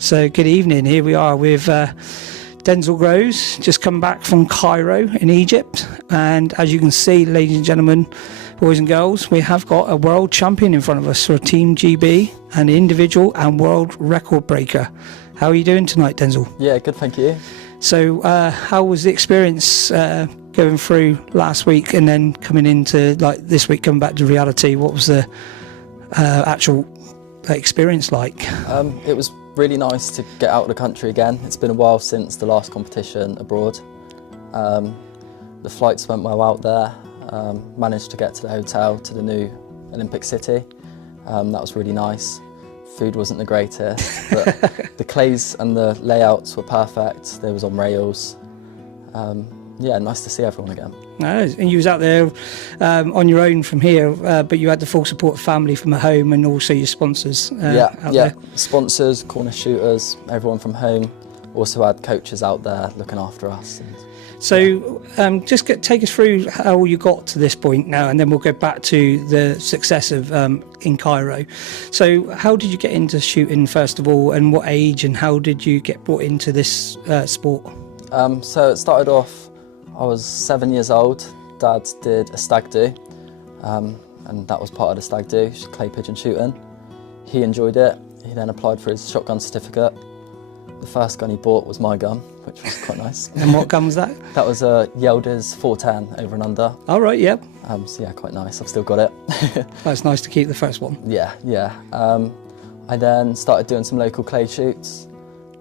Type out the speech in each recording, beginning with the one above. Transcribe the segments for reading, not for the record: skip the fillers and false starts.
So good evening. Here we are with Denzil Grose, just come back from Cairo in Egypt. And as you can see, ladies and gentlemen, boys and girls, we have got a world champion in front of us for Team GB, an individual and world record breaker. How are you doing tonight, Denzil? Yeah, good, thank you. So how was the experience going through last week and then coming into like this week, coming back to reality? What was the actual experience like? It was really nice to get out of the country again. It's been a while since the last competition abroad. The flights went well out there. Managed to get to the hotel, to the new Olympic City. That was really nice. Food wasn't the greatest, but the clays and the layouts were perfect. They was on rails. Yeah, nice to see everyone again. And you was out there on your own from here, but you had the full support of family from home and also your sponsors. Yeah. Sponsors, corner shooters, everyone from home. Also had coaches out there looking after us. So just take us through how you got to this point now, and then we'll go back to the success of in Cairo. So how did you get into shooting first of all, and what age, and how did you get brought into this sport? So it started off, I was 7 years old. Dad did a stag do, and that was part of the stag do, clay pigeon shooting. He enjoyed it. He then applied for his shotgun certificate. The first gun he bought was my gun, which was quite nice. And what gun was that? That was a Yelder's 410 over and under. Oh, right, yep. So yeah, quite nice. I've still got it. That's nice to keep the first one. Yeah. I then started doing some local clay shoots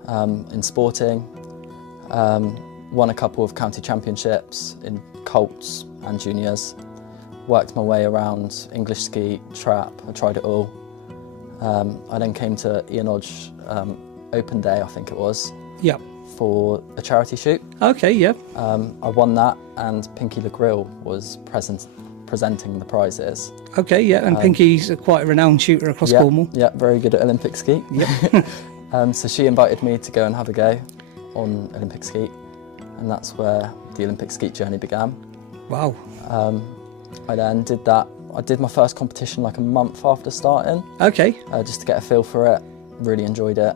in sporting. Won a couple of county championships in colts and juniors. Worked my way around English skeet, trap. I tried it all. I then came to Ian Hodge Open Day, I think it was. Yep. For a charity shoot. Okay, yep. I won that, and Pinky Le Grill was presenting the prizes. Okay, yeah, and Pinky's quite a renowned shooter across Cornwall. Yeah, very good at Olympic skeet. Yep. So she invited me to go and have a go on Olympic skeet, and that's where the Olympic skeet journey began. Wow. I then did that. I did my first competition like a month after starting. Okay. Just to get a feel for it. Really enjoyed it,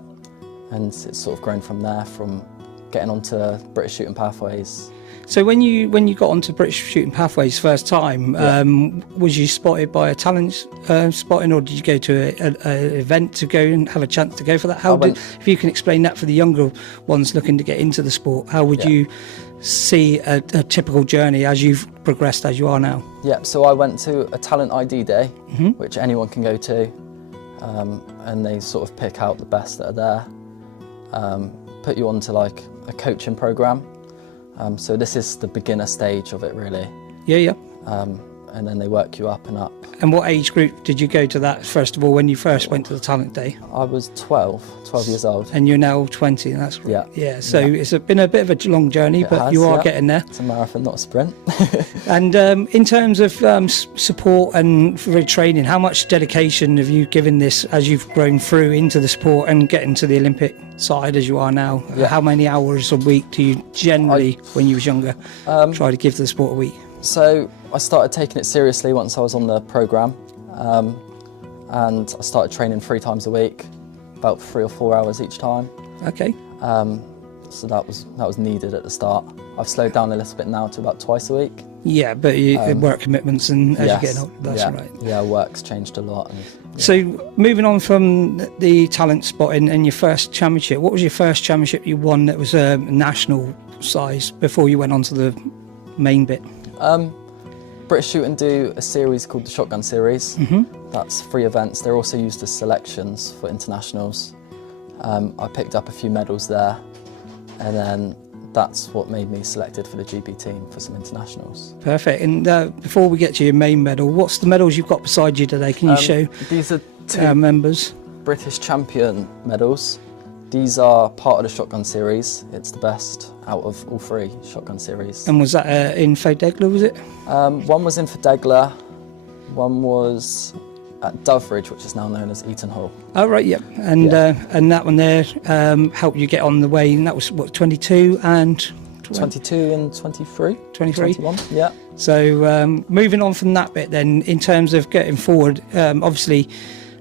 and it's sort of grown from there, from getting onto British Shooting Pathways. So when you got onto British Shooting Pathways first time, was you spotted by a talent spotting, or did you go to an event to go and have a chance to go for that? If you can explain that for the younger ones looking to get into the sport, how would you see a typical journey as you've progressed as you are now? Yeah, so I went to a talent ID day, which anyone can go to, and they sort of pick out the best that are there, put you onto like a coaching program. So this is the beginner stage of it, really. Yeah. And then they work you up and up. And what age group did you go to that, first of all, when you first went to the talent day? I was 12 years old. And you're now 20, and that's great. Yeah. So it's been a bit of a long journey, but you are getting there. It's a marathon, not a sprint. And in terms of support and for training, how much dedication have you given this as you've grown through into the sport and getting to the Olympic side as you are now? How many hours a week do you generally, when you was younger, try to give to the sport a week? So I started taking it seriously once I was on the programme, and I started training 3 times a week, about 3 or 4 hours each time. Okay. So that was needed at the start. I've slowed down a little bit now to about twice a week. Yeah, but work commitments and as you get older, that's right. Yeah, work's changed a lot. So moving on from the talent spotting and your first championship, what was your first championship you won that was national size before you went on to the main bit? British Shooting do a series called the Shotgun Series. That's 3 events. They're also used as selections for internationals. I picked up a few medals there, and then that's what made me selected for the GB team for some internationals. Perfect. And before we get to your main medal, what's the medals you've got beside you today? Can you show these are 2 members? British champion medals. These are part of the Shotgun Series. It's the best out of all 3 Shotgun Series. And was that in Fodegla, was it? One was in Fodegla, one was at Doveridge, which is now known as Eaton Hall. Oh, right, yeah. And that one there helped you get on the way, and that was, what, 22 and... 22 and 23. 23? 21, yeah. So moving on from that bit then, in terms of getting forward, obviously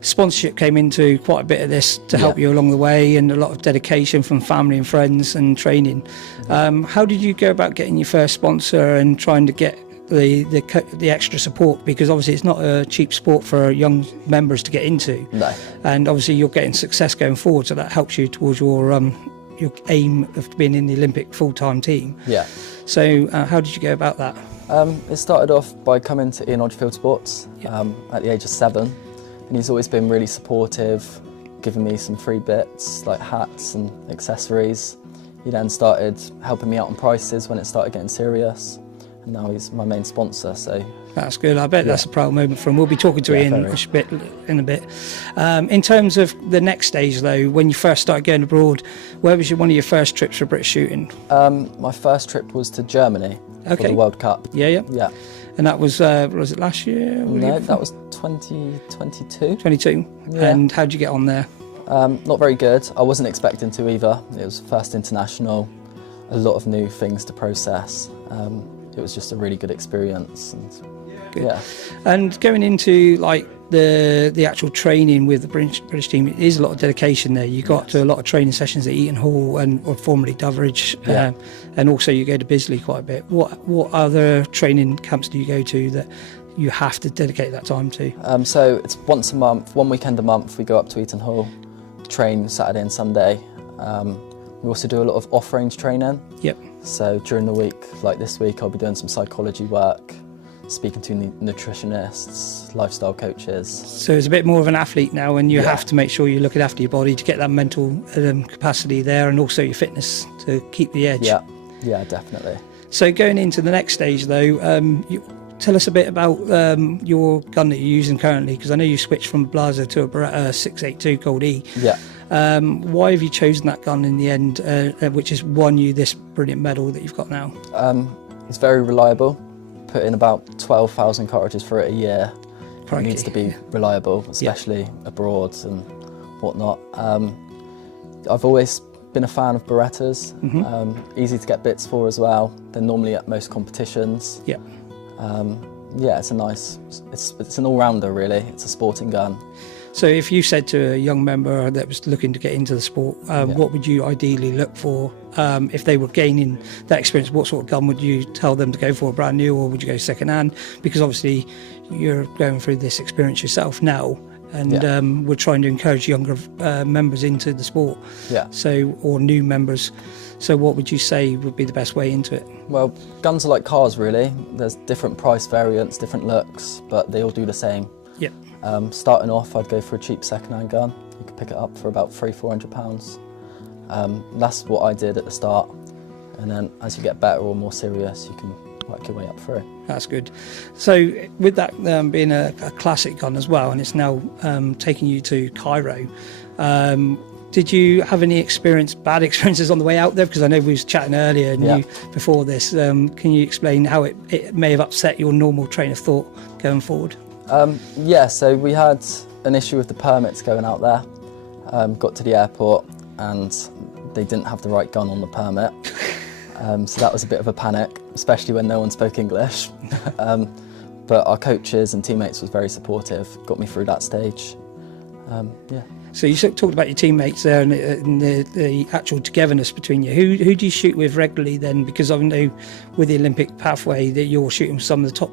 sponsorship came into quite a bit of this to help you along the way, and a lot of dedication from family and friends and training. How did you go about getting your first sponsor and trying to get the extra support, because obviously it's not a cheap sport for young members to get into? No. And obviously you're getting success going forward, so that helps you towards your aim of being in the Olympic full-time team. Yeah. So how did you go about that? It started off by coming to Ian Odgefield Sports at the age of 7, and he's always been really supportive, giving me some free bits like hats and accessories. He then started helping me out on prices when it started getting serious, and now he's my main sponsor. So that's good. I bet that's a proud moment for him. We'll be talking to Ian in a bit. In terms of the next stage, though, when you first started going abroad, where was one of your first trips for British shooting? My first trip was to Germany for the World Cup. Yeah. And that was it last year? No, that was 2022. 22. Yeah. And how'd you get on there? Not very good. I wasn't expecting to either. It was first international, a lot of new things to process. It was just a really good experience. Good. Yeah. And going into like the actual training with the British team, it is a lot of dedication there. You got to a lot of training sessions at Eton Hall or formerly Doveridge, and also you go to Bisley quite a bit. What other training camps do you go to that you have to dedicate that time to? So it's once a month, one weekend a month. We go up to Eton Hall, train Saturday and Sunday. We also do a lot of off-range training. Yep. So during the week, like this week, I'll be doing some psychology work, speaking to nutritionists, lifestyle coaches. So it's a bit more of an athlete now, and you have to make sure you're looking after your body to get that mental capacity there, and also your fitness to keep the edge. Yeah, definitely. So going into the next stage, though, tell us a bit about your gun that you're using currently, because I know you switched from Blaser to a Beretta 682 Gold E. Yeah. Why have you chosen that gun in the end, which has won you this brilliant medal that you've got now? It's very reliable. Put in about 12,000 cartridges for it a year. Crikey. It needs to be reliable, especially abroad and whatnot. I've always been a fan of Berettas. Easy to get bits for as well. They're normally at most competitions. Yeah. It's a nice. It's an all-rounder really. It's a sporting gun. So if you said to a young member that was looking to get into the sport, what would you ideally look for if they were gaining that experience? What sort of gun would you tell them to go for, brand new, or would you go second hand? Because obviously you're going through this experience yourself now, and we're trying to encourage younger members into the sport. Or new members. So what would you say would be the best way into it? Well, guns are like cars really. There's different price variants, different looks, but they all do the same. Yep. Starting off, I'd go for a cheap second-hand gun. You could pick it up for about £300-400. That's what I did at the start, and then as you get better or more serious, you can work your way up through. That's good. So with that being a classic gun as well, and it's now taking you to Cairo, did you have any bad experiences on the way out there? Because I know we was chatting earlier and before this. Can you explain how it may have upset your normal train of thought going forward? So we had an issue with the permits going out there. Got to the airport and they didn't have the right gun on the permit. So that was a bit of a panic, especially when no one spoke English. But our coaches and teammates was very supportive, got me through that stage. So you talked about your teammates there and the actual togetherness between you. Who do you shoot with regularly then? Because I know with the Olympic pathway that you're shooting with some of the top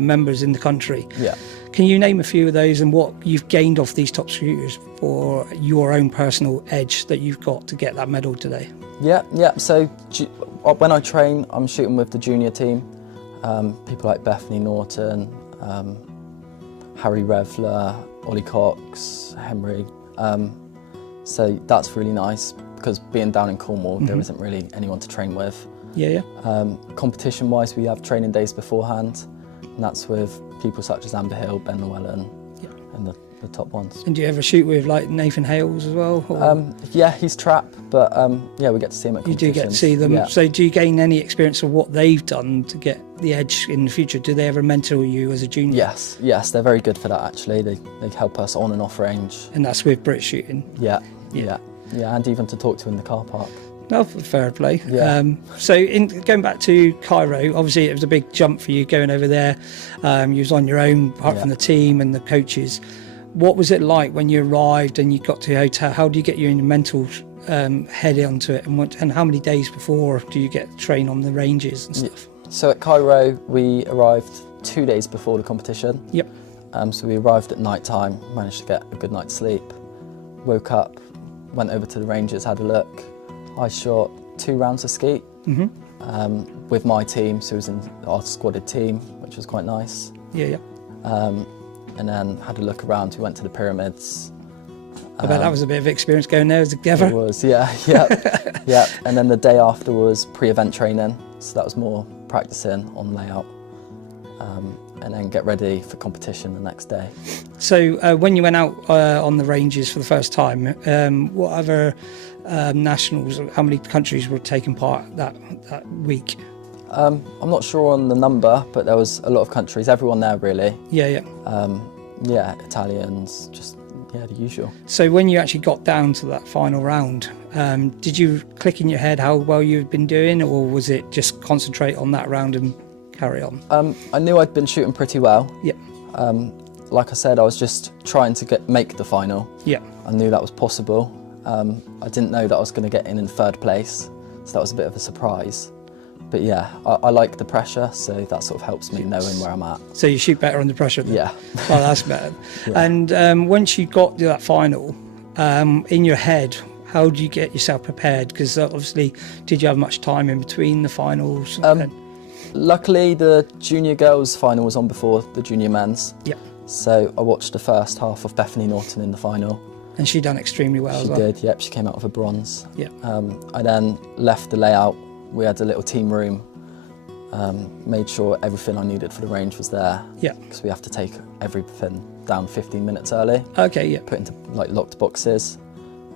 members in the country. Yeah. Can you name a few of those and what you've gained off these top shooters for your own personal edge that you've got to get that medal today? Yeah. So when I train, I'm shooting with the junior team. People like Bethany Norton, Harry Revler, Ollie Cox, Henry. So that's really nice because being down in Cornwall, there isn't really anyone to train with. Yeah. Competition-wise, we have training days beforehand, and that's with people such as Amber Hill, Ben Llewellyn, and the top ones. And do you ever shoot with like Nathan Hales as well? He's trap, but we get to see him at competitions. You do get to see them. Yeah. So do you gain any experience of what they've done to get the edge in the future? Do they ever mentor you as a junior? Yes, they're very good for that actually. They help us on and off range. And that's with British shooting? Yeah, and even to talk to in the car park. No, fair play. Yeah. Going back to Cairo, obviously it was a big jump for you going over there. You was on your own, apart from the team and the coaches. What was it like when you arrived and you got to the hotel? How do you get your mental head onto it, and how many days before do you get trained on the ranges and stuff? So at Cairo, we arrived 2 days before the competition. Yep. So we arrived at night time, managed to get a good night's sleep, woke up, went over to the ranges, had a look. I shot 2 rounds of skeet with my team, so it was in our squadded team, which was quite nice. Yeah. And then had a look around. We went to the pyramids. I bet that was a bit of experience going there together. It was, yeah. And then the day after was pre-event training, so that was more practicing on layout, and then get ready for competition the next day. So when you went out on the ranges for the first time, what other nationals, how many countries were taking part that week? I'm not sure on the number, but there was a lot of countries, everyone there really. Yeah. Italians, just the usual. So when you actually got down to that final round, did you click in your head how well you'd been doing, or was it just concentrate on that round and carry on? I knew I'd been shooting pretty well. Yeah. Like I said, I was just trying to make the final. Yeah. I knew that was possible. I didn't know that I was going to get in 3rd place, so that was a bit of a surprise. But yeah, I like the pressure, so that sort of helps me knowing where I'm at. So you shoot better under pressure then? Yeah. Oh, that's better. Yeah. And once you got to that final, in your head, how do you get yourself prepared? Because obviously, did you have much time in between the finals? Luckily, the junior girls final was on before the junior men's. Yeah. So I watched the first half of Bethany Norton in the final. And she done extremely well as well. She did, yep. She came out with a bronze. Yeah. I then left the layout. We had a little team room, made sure everything I needed for the range was there. Yeah. Because we have to take everything down 15 minutes early. Okay, yeah. Put into like locked boxes,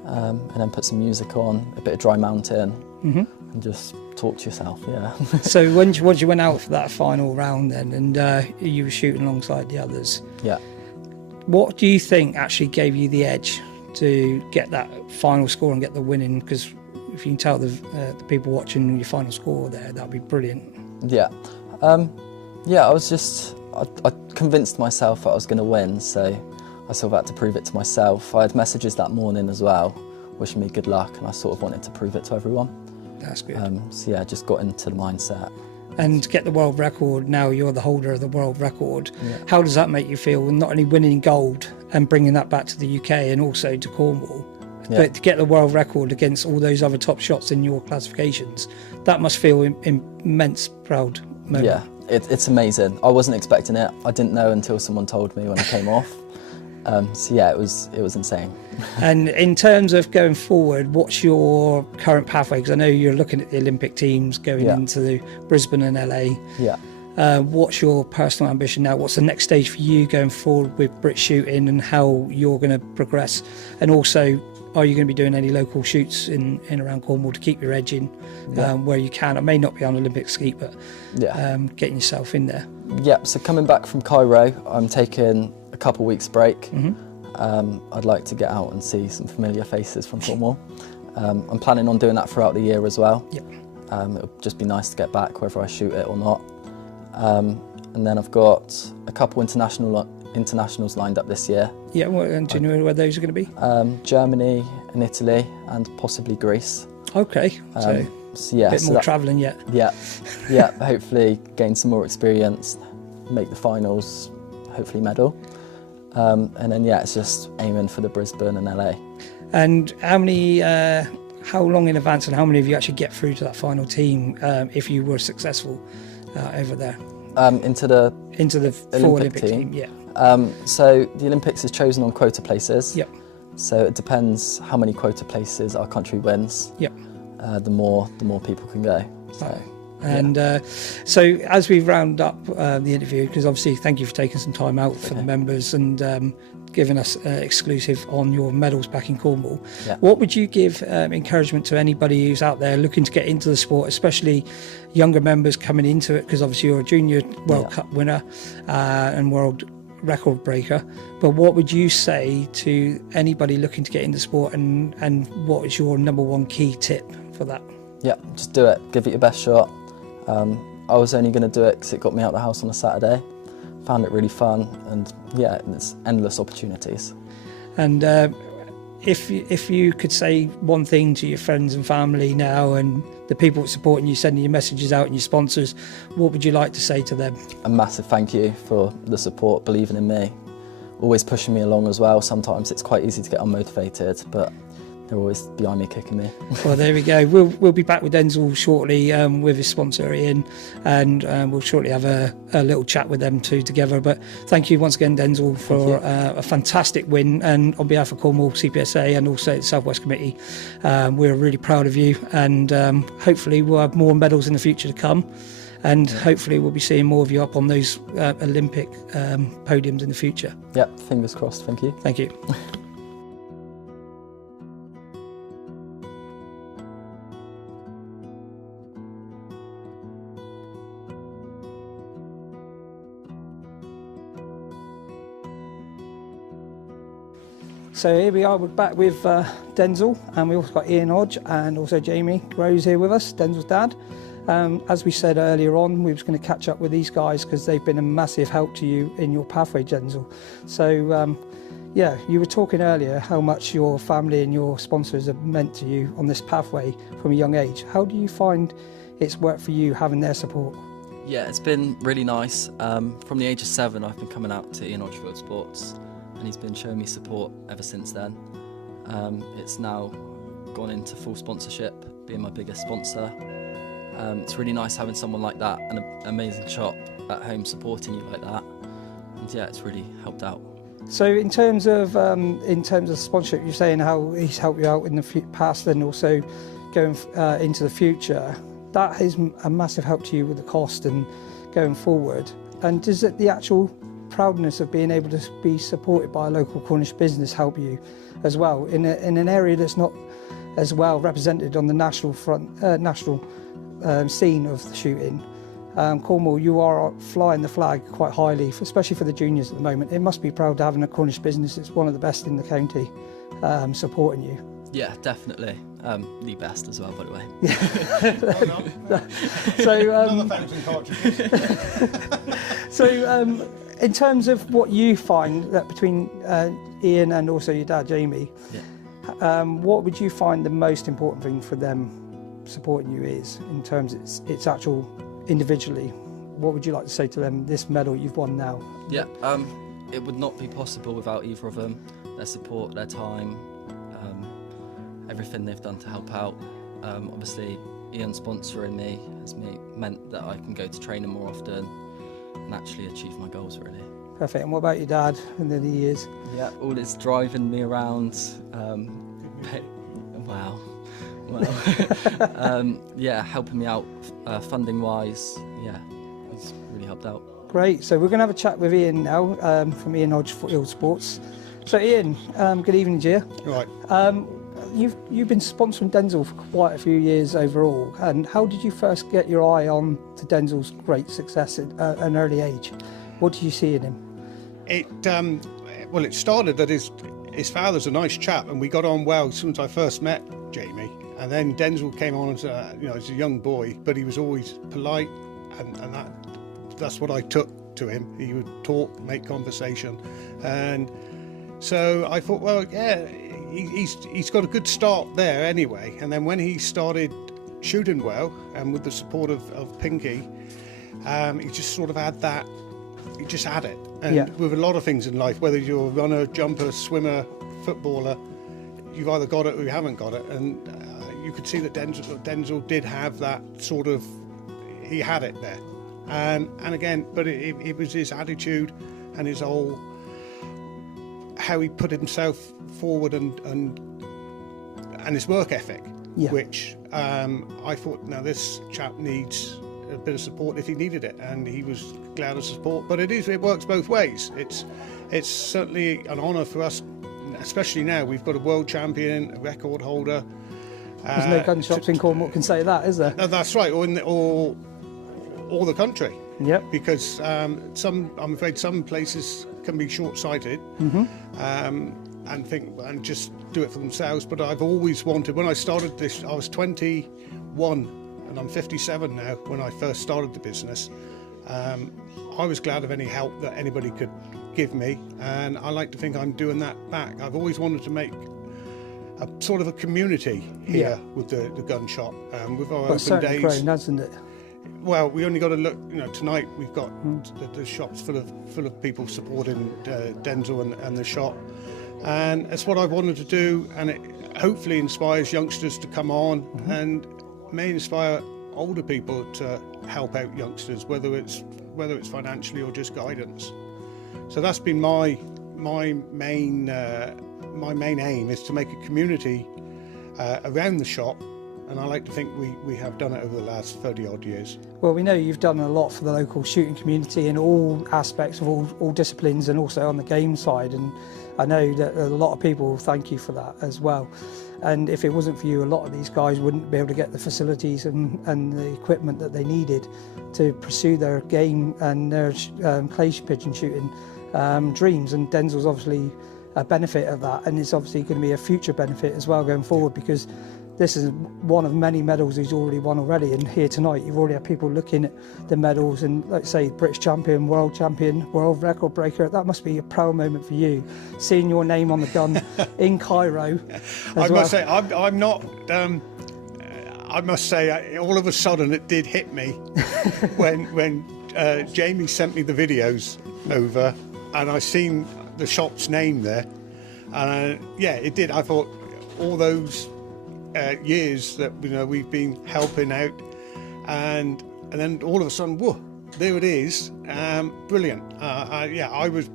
and then put some music on, a bit of dry mountain, and just talk to yourself, yeah. So once you went out for that final round then, and you were shooting alongside the others, yeah. What do you think actually gave you the edge to get that final score and get the winning? Because if you can tell the people watching your final score there, that'd be brilliant. Yeah. I was just, I convinced myself that I was going to win, so I sort of had to prove it to myself. I had messages that morning as well, wishing me good luck, and I sort of wanted to prove it to everyone. That's good. So yeah, just got into the mindset. And get the world record, now you're the holder of the world record. Yeah. How does that make you feel, not only winning gold and bringing that back to the UK and also to Cornwall, but to get the world record against all those other top shots in your classifications? That must feel immense proud moment. Yeah, it's amazing. I wasn't expecting it. I didn't know until someone told me when I came off. So yeah, it was insane. And in terms of going forward, what's your current pathway? Because I know you're looking at the Olympic teams going into the Brisbane and LA. Yeah. What's your personal ambition now? What's the next stage for you going forward with Brit shooting, and how you're going to progress? And also, are you going to be doing any local shoots in around Cornwall to keep your edge in where you can? It may not be on Olympic skeet, but getting yourself in there. Yeah, so coming back from Cairo, I'm taking a couple weeks break. I'd like to get out and see some familiar faces from Cornwall. I'm planning on doing that throughout the year as well. It'll just be nice to get back whether I shoot it or not. And then I've got a couple internationals lined up this year. Yeah, and do you know where those are going to be? Germany and Italy and possibly Greece. Okay, so yeah, a bit more travelling yet. Yeah, hopefully gain some more experience, make the finals, hopefully medal. And then it's just aiming for the Brisbane and LA. And how long in advance and how many of you actually get through to that final team if you were successful over there? Into the full Olympic team, yeah. So the Olympics is chosen on quota places. Yep. So it depends how many quota places our country wins. Yep. The more people can go. So, and so as we round up the interview, because obviously thank you for taking some time out for the members and giving us exclusive on your medals back in Cornwall. What would you give encouragement to anybody who's out there looking to get into the sport, especially younger members coming into it? Because obviously you're a junior World Cup winner and world record breaker, but what would you say to anybody looking to get into sport, and what is your number one key tip for that? Yeah, just do it, give it your best shot. I was only going to do it because it got me out of the house on a Saturday, found it really fun, and yeah, there's endless opportunities. And if you could say one thing to your friends and family now, and the people supporting you, sending your messages out, and your sponsors, what would you like to say to them? A massive thank you for the support, believing in me, always pushing me along as well. Sometimes it's quite easy to get unmotivated, but they're always behind me, kicking me. Well, there we go. We'll be back with Denzil shortly with his sponsor Ian, and we'll shortly have a little chat with them two together. But thank you once again, Denzil, for a fantastic win, and on behalf of Cornwall CPSA and also the South West Committee, we're really proud of you, and hopefully we'll have more medals in the future to come, and hopefully we'll be seeing more of you up on those Olympic podiums in the future. Yep, fingers crossed. Thank you. Thank you. So here we are, we're back with Denzil, and we also got Ian Hodge and also Jamie Grose here with us, Denzil's dad. As we said earlier on, we was going to catch up with these guys because they've been a massive help to you in your pathway, Denzil. So yeah, you were talking earlier how much your family and your sponsors have meant to you on this pathway from a young age. How do you find it's worked for you having their support? Yeah, it's been really nice. From the age of 7, I've been coming out to Ian Hodge Field Sports, and he's been showing me support ever since then. It's now gone into full sponsorship, being my biggest sponsor. It's really nice having someone like that, and an amazing shop at home supporting you like that. And yeah, it's really helped out. So in terms of sponsorship, you're saying how he's helped you out in the past and also going into the future. That is a massive help to you with the cost and going forward. And does it the actual proudness of being able to be supported by a local Cornish business help you as well in an area that's not as well represented on the national scene of the shooting? Cornwall, you are flying the flag quite highly, especially for the juniors at the moment. It must be proud to having a Cornish business that's one of the best in the county supporting you. Yeah, definitely. The best as well, by the way. So, in terms of what you find that between Ian and also your dad, Jamie, what would you find the most important thing for them supporting you is in terms of its actual individually? What would you like to say to them, this medal you've won now? Yeah, it would not be possible without either of them. Their support, their time, everything they've done to help out. Obviously, Ian sponsoring me has meant that I can go to training more often and actually achieve my goals, really. Perfect. And what about your dad in the years? Yeah, all this driving me around. Yeah, helping me out funding wise. Yeah, he's really helped out. Great. So we're going to have a chat with Ian now from Ian Hodge Field Sports. So Ian, good evening to you. Right. You've been sponsoring Denzil for quite a few years overall, and how did you first get your eye on to Denzil's great success at an early age? What did you see in him? It started that his father's a nice chap, and we got on well as soon as I first met Jamie. And then Denzil came on as a young boy, but he was always polite, and that's what I took to him. He would talk, make conversation, and so I thought, well, yeah, he's got a good start there anyway. And then when he started shooting well, and with the support of Pinky, he just sort of had that. He just had it, and with a lot of things in life, whether you're a runner, jumper, swimmer, footballer, you've either got it or you haven't got it. And you could see that Denzil did have that sort of. He had it there, and again, but it was his attitude and his whole. How he put himself forward and his work ethic, which I thought, now this chap needs a bit of support if he needed it, and he was glad to support. But it works both ways. It's certainly an honour for us, especially now we've got a world champion, a record holder. There's no gun shops in Cornwall can say that, is there? No, that's right, or the country. Yep. Because I'm afraid some places can be short-sighted and just do it for themselves. But I've always wanted. When I started this, I was 21, and I'm 57 now. When I first started the business, I I was glad of any help that anybody could give me, and I like to think I'm doing that back. I've always wanted to make a sort of a community here with the gun shop, with our open days. Grown, hasn't it? Well, we only got to look. Tonight we've got the shop's full of people supporting Denzil and the shop, and that's what I wanted to do. And it hopefully inspires youngsters to come on, and may inspire older people to help out youngsters, whether it's financially or just guidance. So that's been my main aim, is to make a community around the shop. And I like to think we have done it over the last 30 odd years. Well, we know you've done a lot for the local shooting community in all aspects of all disciplines, and also on the game side. And I know that a lot of people thank you for that as well. And if it wasn't for you, a lot of these guys wouldn't be able to get the facilities and the equipment that they needed to pursue their game and their clay pigeon shooting dreams. And Denzil's obviously a benefit of that, and it's obviously going to be a future benefit as well going forward, because this is one of many medals he's already won already. And here tonight you've already had people looking at the medals, and like say British champion, world record breaker. That must be a proud moment for you, seeing your name on the gun in Cairo. Must say I'm not I must say all of a sudden it did hit me when Jamie sent me the videos over and I seen the shop's name there, and it did. I thought all those years that we've been helping out, and then all of a sudden, whoa, there it is. Brilliant. I was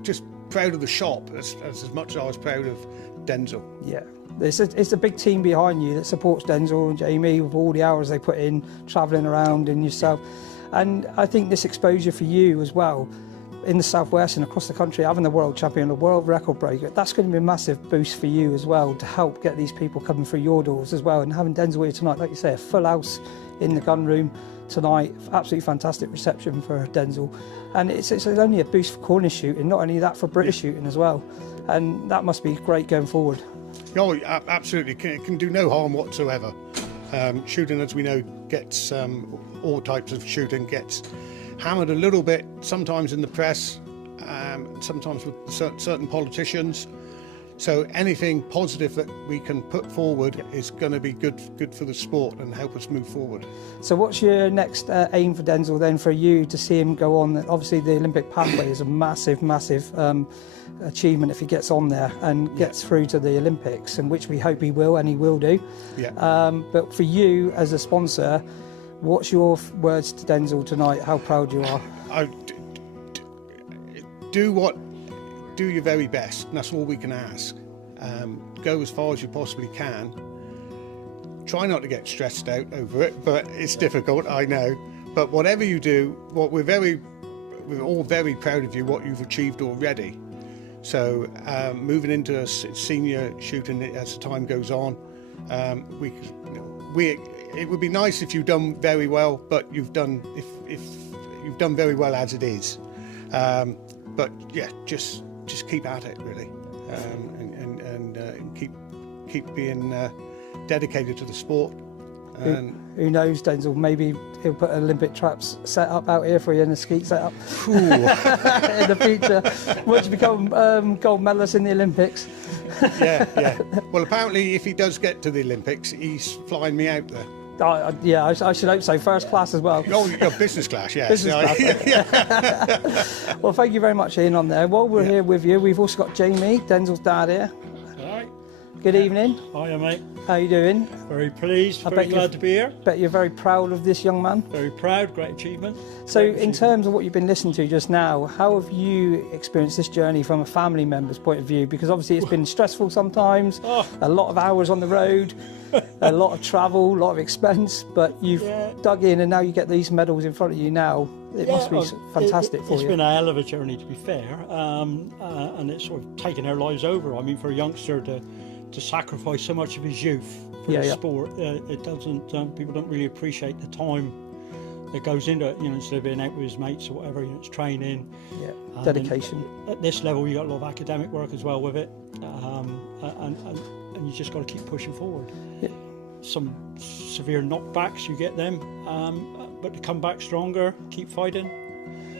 just proud of the shop as much as I was proud of Denzil. Yeah, it's a big team behind you that supports Denzil and Jamie with all the hours they put in travelling around, and yourself. And I think this exposure for you as well in the southwest and across the country, having the world champion, the world record breaker, that's going to be a massive boost for you as well, to help get these people coming through your doors as well. And having Denzil here tonight, like you say, a full house in the gun room tonight, absolutely fantastic reception for Denzil. And it's only a boost for Cornish shooting, not only that, for British shooting as well. And that must be great going forward. Oh, absolutely. It can do no harm whatsoever. Shooting, as we know, gets all types of shooting gets hammered a little bit, sometimes in the press, sometimes with certain politicians. So anything positive that we can put forward is going to be good for the sport and help us move forward. So what's your next aim for Denzil then, for you to see him go on? Obviously the Olympic pathway is a massive achievement if he gets on there and gets through to the Olympics, and which we hope he will, and he will do. But for you as a sponsor, what's your words to Denzil tonight? How proud you are? Do your very best, and that's all we can ask. Go as far as you possibly can. Try not to get stressed out over it, but it's difficult, I know. But whatever you do, we're all very proud of you, what you've achieved already. So moving into senior shooting as the time goes on, it would be nice if you've done very well, but if you've done very well as it is. But yeah, just keep at it, really, and keep being dedicated to the sport. And who knows, Denzil? Maybe he'll put an Olympic traps set up out here for you, and a skeet set up in the future. Once you become gold medalist in the Olympics. yeah. Well, apparently, if he does get to the Olympics, he's flying me out there. I should hope so. First class as well. Oh, business class, yeah. Business class. Well, thank you very much, Ian, on there. While we're here with you, we've also got Jamie, Denzil's dad, here. All right. Good evening. Hiya, mate. How are you doing? Very pleased, very glad to be here. Bet you're very proud of this young man. Very proud, great achievement. So in terms of what you've been listening to just now, how have you experienced this journey from a family member's point of view? Because obviously it's been stressful sometimes, a lot of hours on the road, a lot of travel, a lot of expense, but you've dug in and now you get these medals in front of you now. It must be fantastic for you. It's been a hell of a journey, to be fair, and it's sort of taken our lives over. I mean, for a youngster to sacrifice so much of his youth for the sport, it doesn't. People don't really appreciate the time that goes into it. Instead of being out with his mates or whatever, it's training, dedication. At this level, you got a lot of academic work as well with it, and you just got to keep pushing forward. Some severe knockbacks, you get them, but to come back stronger, keep fighting.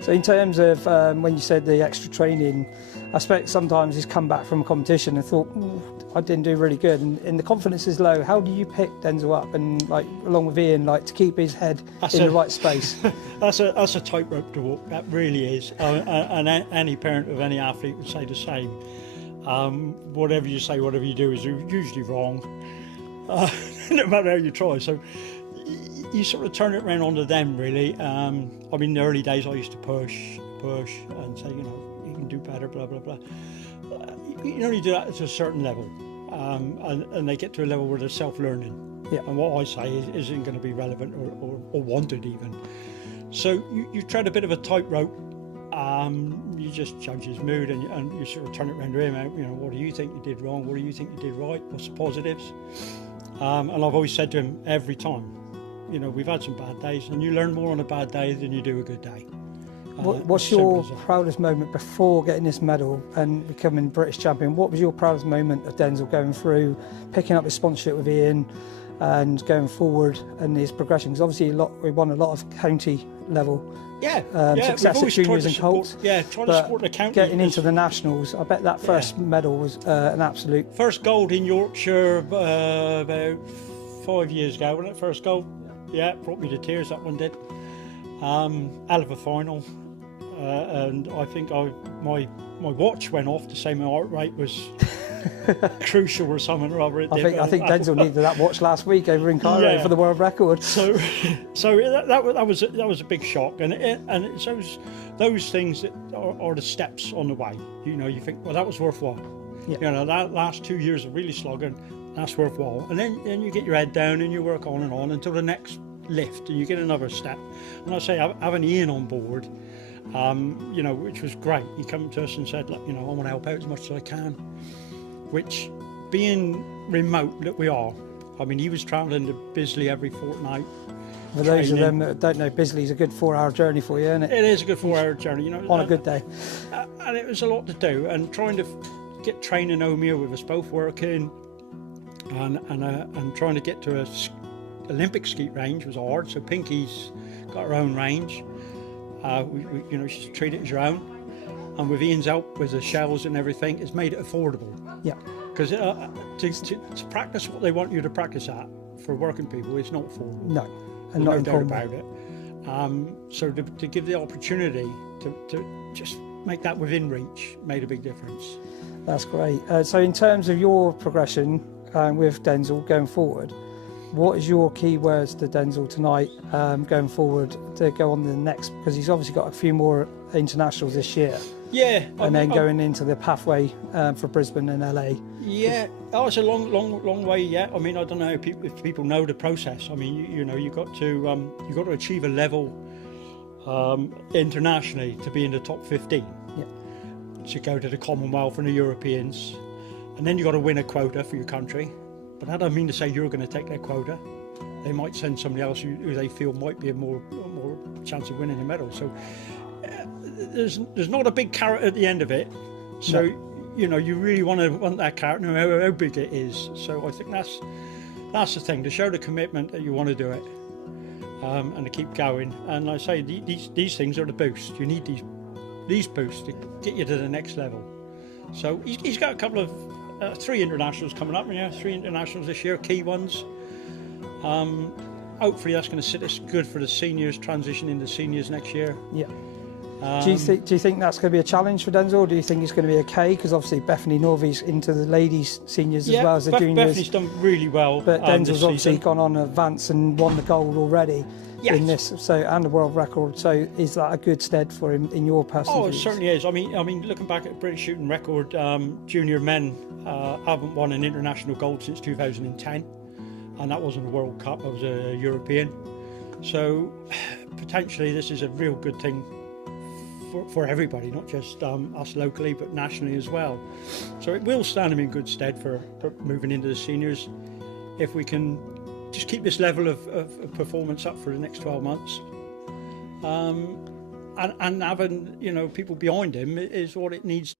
So in terms of when you said the extra training, I expect sometimes he's come back from a competition and thought, I didn't do really good, and the confidence is low. How do you pick Denzil up and, like, along with Ian, like, to keep his head in the right space? That's a tightrope to walk. That really is. And any parent of any athlete would say the same. Whatever you say, whatever you do is usually wrong, no matter how you try. So you sort of turn it around onto them, really. I mean, in the early days, I used to push, and say, you can do better, blah blah blah. You only do that to a certain level, and they get to a level where they're self-learning. Yeah. And what I say isn't going to be relevant or wanted even. So you tread a bit of a tightrope. You just judge his mood, and you sort of turn it around to him. What do you think you did wrong? What do you think you did right? What's the positives? And I've always said to him every time, we've had some bad days, and you learn more on a bad day than you do a good day. What's your proudest moment before getting this medal and becoming British champion? What was your proudest moment of Denzil going through, picking up his sponsorship with Ian and going forward and his progression? Because obviously we won a lot of county level success at juniors and colts. Yeah, trying to support the county. Getting into the nationals, I bet that first medal was an absolute... First gold in Yorkshire about 5 years ago, wasn't it? First gold. Yeah, brought me to tears, that one did. Hell of a final. And I think my watch went off to say my heart rate was crucial or something or other. I think Denzil needed that watch last week over in Kernow for the world record. So that was a big shock, and it's those things that are the steps on the way. You think, well, that was worthwhile. Yeah. That last 2 years of really slogging, that's worthwhile. And then you get your head down and you work on and on until the next lift, and you get another step. And I say having Ian on board. Which was great. He came to us and said, look, I want to help out as much as I can, which, being remote that we are, I mean, he was travelling to Bisley every fortnight. For those of them that don't know, Bisley's a good 4-hour journey for you, isn't it? It is a good 4-hour journey, on a good day. And it was a lot to do, and trying to get training home here with us both working, and trying to get to a Olympic skeet range was hard. So Pinky's got her own range. She's treat it as your own, and with Ian's help with the shells and everything, it's made it affordable. Yeah. Because to practice what they want you to practice at for working people, it's not affordable. No, and not no in doubt Cornwall. about it. So to give the opportunity to just make that within reach made a big difference. That's great. So in terms of your progression with Denzil going forward, what is your key words to Denzil tonight going forward to go on to the next? Because he's obviously got a few more internationals this year. Yeah. And then going into the pathway for Brisbane and LA. Yeah. It's a long way yet. I mean, I don't know if people know the process. I mean, you've got to achieve a level internationally to be in the top 15. Yeah. To go to the Commonwealth and the Europeans, and then you've got to win a quota for your country. But that doesn't mean to say you're going to take their quota. They might send somebody else who they feel might be a more chance of winning a medal. So there's not a big carrot at the end of it. So you really want that carrot, no matter how big it is. So I think that's the thing, to show the commitment that you want to do it, and to keep going. And I say these things are the boost. You need these boosts to get you to the next level. So he's got a couple of 3 internationals coming up. 3 internationals this year, key ones. Hopefully that's going to sit us good for the seniors, transition into seniors next year. Yeah. Do you think that's going to be a challenge for Denzil, or do you think it's going to be okay? Because obviously Bethany Norvie's into the ladies seniors as well as the juniors. Bethany's done really well. But Denzil's obviously gone on advance and won the gold already. Yes. In this, and the world record. So is that a good stead for him in your personal views? It certainly is. I mean, looking back at British shooting record, junior men haven't won an international gold since 2010, and that wasn't a World Cup. That was a European. So potentially this is a real good thing for everybody, not just us locally, but nationally as well. So it will stand him in good stead for moving into the seniors if we can just keep this level of performance up for the next 12 months. And having people behind him is what it needs.